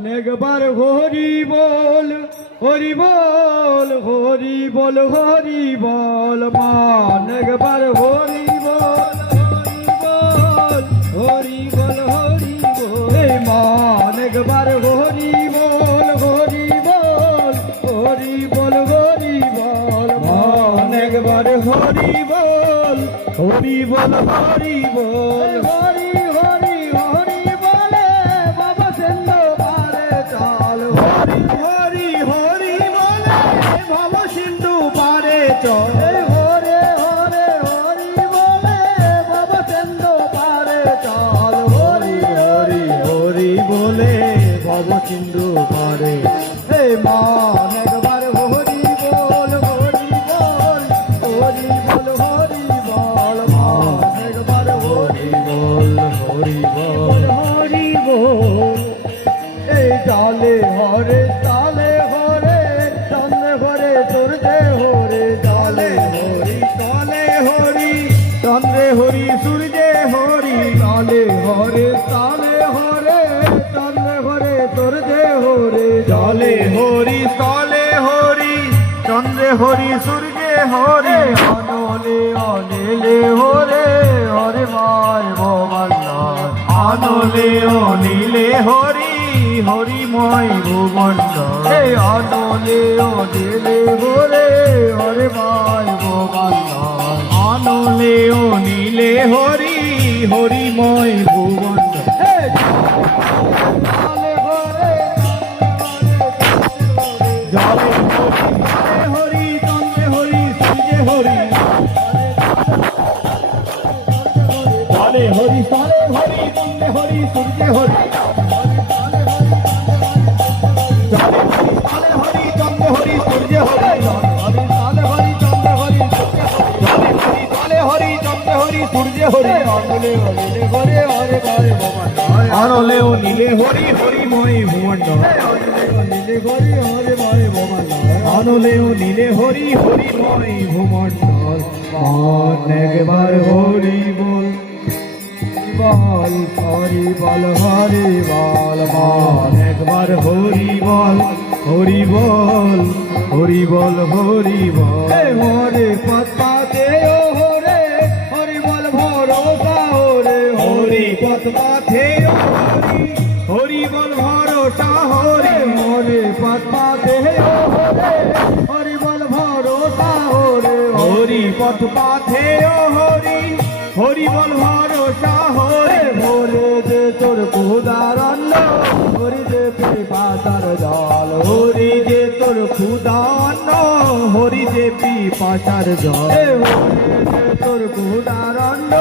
অনেকবার হরি বল হরি বল হরি বল হরি বল মা অনেকবার হরি বল হরি বল হরি বল মা অনেকবার হরি বল হরি বল হরি বল হরি বল মা অনেকবার হরি বল হরি বল সিন্ধু পারে। হে মন একবার হরি বল হরি বল হরি বল হরি বল মন একবার হরি বল হরি বল হরি বল। এই ডালে হরে তালে হরে সূর্যে হরে ডালে হরি তালে হরি, চন্দ্রে হরি সূর্যে হরে। অনলে, অনিলে হরে হরে মায় ভগবান আনলে অনিলে হরি হরিময় ভুবন এই আনলে অনিলে হরে হরে মায় ভগবান আনলে অনিলে হরি হরিময় ভুবন জলে হরি। তলে হরি চন্দ্রে হরি সূর্যে হরি জলে হরি। তলে হরি সূর্যে হরি হরি হরি। চন্দ্রে হরি সূর্যে হরি তলে হরি চন্দ্রে হরি সূর্যে হরি অনলে অনিলে হরে হরে হরে ভগবান অনলে হরি হরি ময় ভুবন নীলে হরি হরে ময় ভগবান অনলে ও নীলে হরি হরি ময় ভুবন অনেকবার হরি বল বল হরি বল হরি বল বল একবার হরি বল হরি বল হরি বল হরি বল। হরে পদ্মাতে ও হরে, হরি বল ভরসা হরে হরি পদ্মাতে ও পথ পাথে ও হরি হরি বল ভরসা হরে ভোলে যে তোর ক্ষুদারণ্য হরি যে পাতার জল, হরি যে তোর ক্ষুদান্ন হরি যে পাতার জল। তোর ক্ষুদারণ্য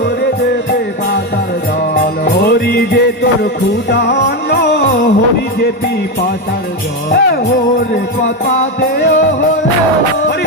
হরি যে পাতার জল, হরি যে তোর ক্ষুদান্ন হরি যে পাতার জল। হরে পাতা দে হরে, হরি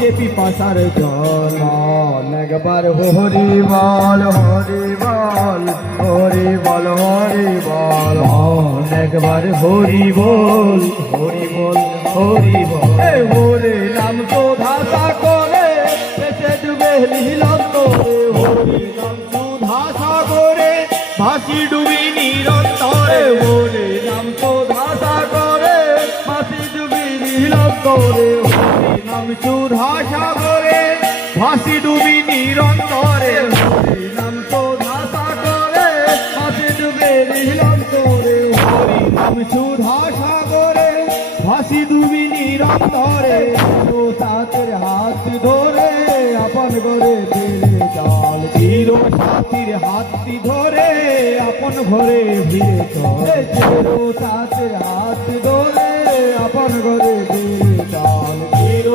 যে পিপাসার জল। একবার হরি বল হরি বল হরি বল হরি বল। একবার হরি বল হরি বল হরি বল। হরে নাম তো ধাসা করে পেটে ডুবে নিলাম হরি নাম করে, ভাসি ডুবি নিরন্তরে হরে নাম তো করে, ভাসি ডুবি নাম চূড়া সাগরে ভাসি ডুবি নিরন্তরে। হরি নাম তো ধাসা করে ভাসি ডুবে নিলাম তোরে। হরি নাম চূড়া সাগরে ভাসি ডুবি নিরন্তরে। তাতের হাত ধরে আপন করে ফিরে চল। চির সাথীর হাতটি ধরে আপন ঘরে ফিরে চলে। চির সাথীর হাত ধরে আপন ঘরে ফিরে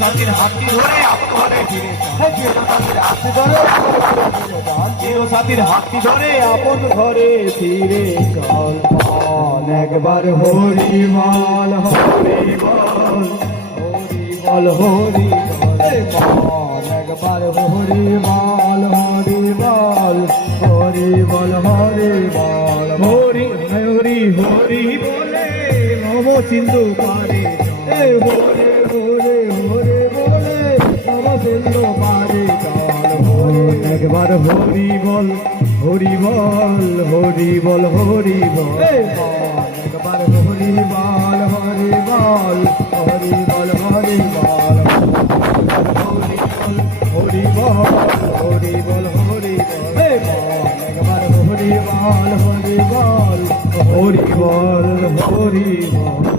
সাথীর হাতটি ধরে আপন ফিরে সাথীর হাতটি ধরে আপন ঘরে ফিরে চল একবার হরি বল হরি হরি বল হরি বল একবার হরি বল হরি বল হরি বল হরি বল হরি হরি হরি বলে নব সিন্ধু পারে একবার হরি বল হরি বল হরি বল হরি বল একবার হরি বল হরি বল হরি বল হরি বল হরি বল হরি বল হরি বল একবার হরি বল হরি বল হরি বল হরি বল